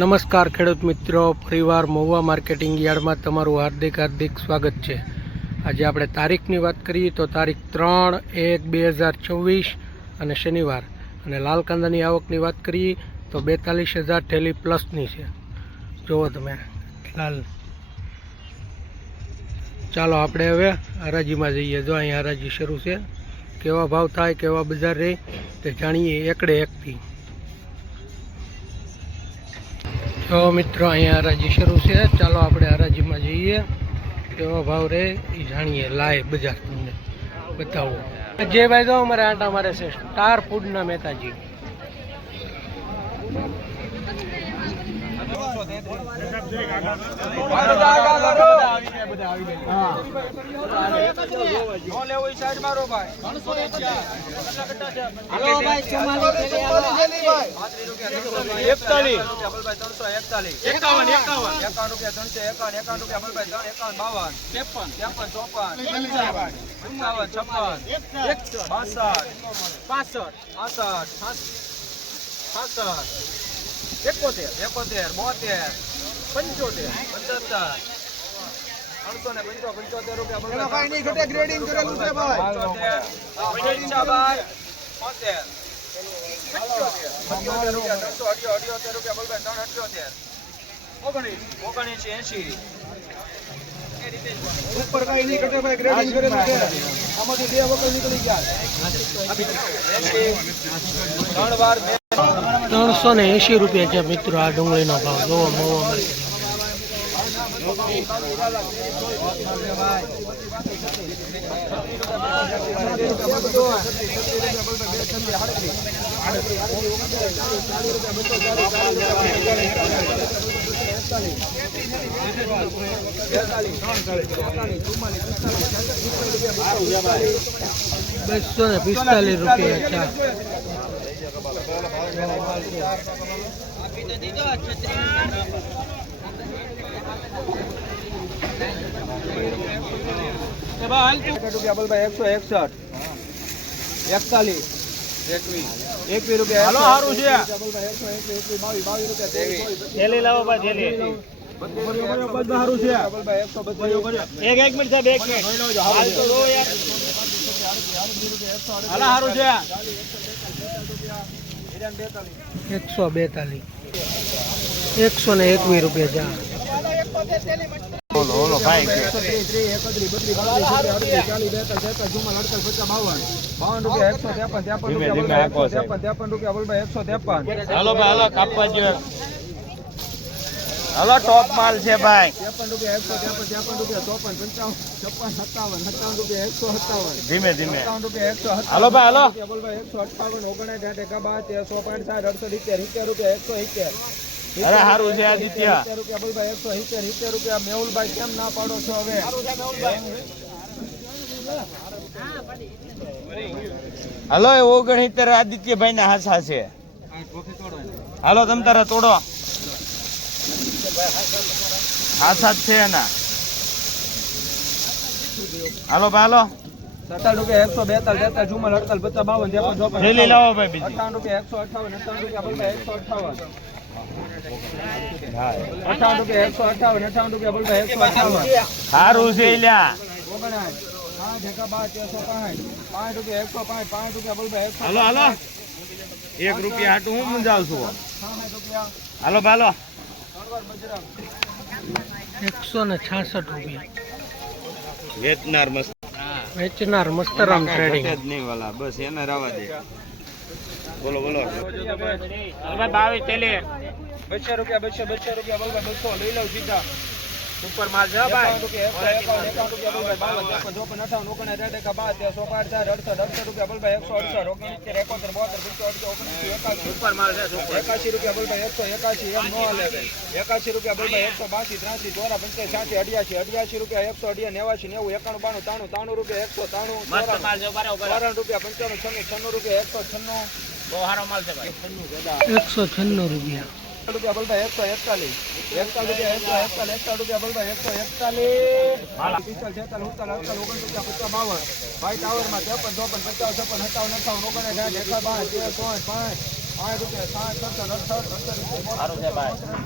નમસ્કાર ખેડૂત મિત્રો, પરિવાર મહુવા માર્કેટિંગ યાર્ડમાં તમારું હાર્દિક સ્વાગત છે। આજે આપણે તારીખની વાત કરીએ તો તારીખ 3/1/2024 અને શનિવાર, અને લાલ કાંદાની આવકની વાત કરીએ તો 42,000 થેલી પ્લસની છે। જુઓ તમે લાલ। ચાલો આપણે હવે હરાજીમાં જઈએ। જો અહીંયા હરાજી શરૂ છે, કેવા ભાવ થાય, કેવા બજાર રહે તે જાણીએ એકડે એકથી। તો મિત્રો અહીંયા હરાજી શરૂ છે, ચાલો આપણે હરાજીમાં જઈએ, કેવા ભાવ રહે એ જાણીએ। લાઈવ બજાર તમને બતાવો। જે ભાઈ તો અમારે આટા મારે છે સ્ટાર ફૂડના મહેતાજી। ઉપર કઈ નહીં ઘટે ભાઈ, ગ્રેડિંગ કરેલું છે, આમાંથી બે વકલ નીકળી ગયા। 380 રૂપિયા છે મિત્રો આ ડુંગળીનો ભાવ। જોવો મહુવા માર્કેટ। ₹245 રૂપિયા છે। ₹121 રૂપિયા હલો ટોપ માલ છે ભાઈ। ધીમે ધીમે હલો ભાઈ હલો। અરે સારું છે આદિત્ય। મેહુલભાઈ કેમ ના પાડો છો હવે? હલો 69 આદિત્યભાઈ ના હાસા છે। હાલો તમ તારા તોડો, હાસા છે એના। હાલો ભાઈ હાલો। 57 રૂપિયા 142 જુમલ 48 52 53 થેલી લાવો ભાઈ બીજી। 58 રૂપિયા 158 158 સારું છે લ્યા। હાલો હાલો 1 રૂપિયા હાટું હું મુંજાવ છું। હાલો ભાલો 166 રૂપિયા વેચનાર મસ્ત વેચનાર મસ્તરામ ટ્રેડિંગ જ નહીં વાલા, બસ એને રવા દે। બોલો બોલો ભાઈ 22 થેલી 200 રૂપિયા 200 બોલ 200 લઈ લઉં સીધા। ઉપર માલ છે ભાઈ। ઉપર માલ છે 81 રૂપિયા બોલ 181 એમ નો હાલે। 81 રૂપિયા બોલ 182 83 દ્વારા 85 88 રૂપિયા 100 89 90 91 92 93 રૂપિયા 193 મસ્ત માલ છે બરાબર। 92 રૂપિયા 95 96 રૂપિયા 196 બહુ સારો માલ છે ભાઈ। 196 રૂપિયા રૂપિયા બોલ 141 141 રૂપિયા બોલ 141 ભાઈ ટાવર માં 53 54 55 56 57 58 59 60 61 62 63 65 રૂપિયા 60 70 રૂપિયા 81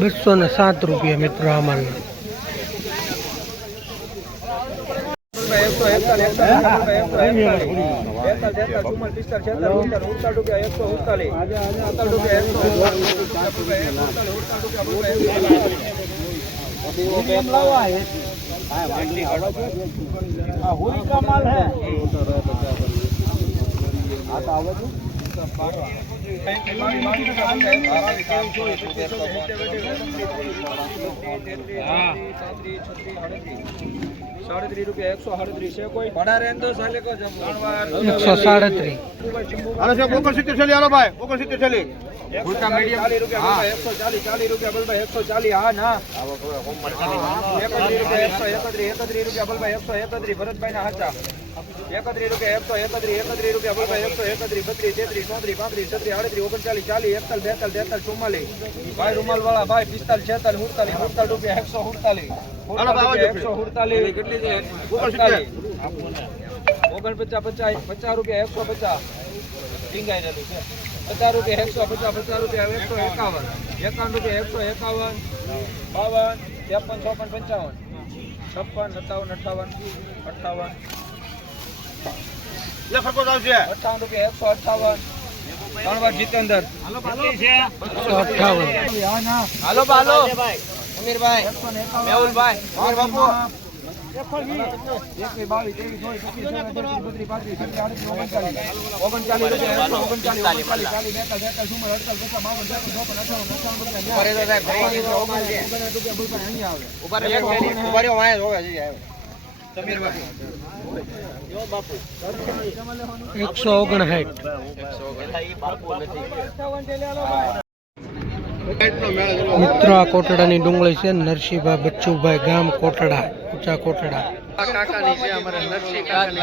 207 રૂપિયા મિત્રો આ માલના. ₹37 137 છે કોઈ ભડા રેન્દો સાલે કો 137. હાલો સાહેબ 69 ચાલી હાલો ભાઈ 69 ચાલી ભૂલકા મીડિયમ ₹140 બોલભાઈ 140 હા ના ₹131 બોલભાઈ 131 ભરતભાઈ ના હાચા ₹131 બોલભાઈ 131 32 33 34 35 36 37 38 39 40 41 42 43 ભાઈ રૂમાલ વાળા ભાઈ 45 46 47 ₹147 કેટલી છે 49 50 રૂપિયા 150 ટીંગાઈ રહેલું છે ₹50 150 ₹50 151 ₹51 151 52 53 54 55 56 57 58 58 લે ફરકો જાવ છે ₹58 158 ત્રણ વાર જીતેન્દર હાલો બાલો અમીરભાઈ મેહુલભાઈ અમીર બાપુ મિત્રો આ કોટડાની ડુંગળી છે. નરસિંહભાઈ બચ્ચુભાઈ, ગામ કોટડા, ઊંચા કોટડા. કાકાની છે અમારા નરસિંહ કાકાની.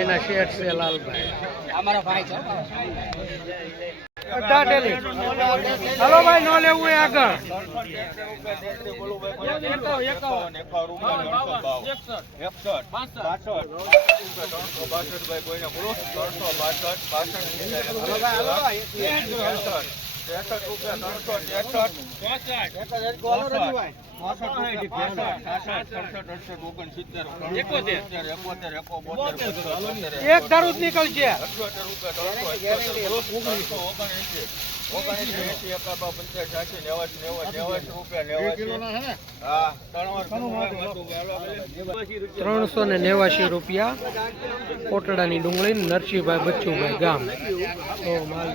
એના શેઠ છે લાલભાઈ. અમારા ભાઈ છે. હાલો ભાઈ નો લેવું એ આગળ. એક દારૂ જ નીકળશે. ₹389 કોટડાની ડુંગળી. નરસિંહભાઈ બચ્ચુભાઈ, ગામ. તો માલ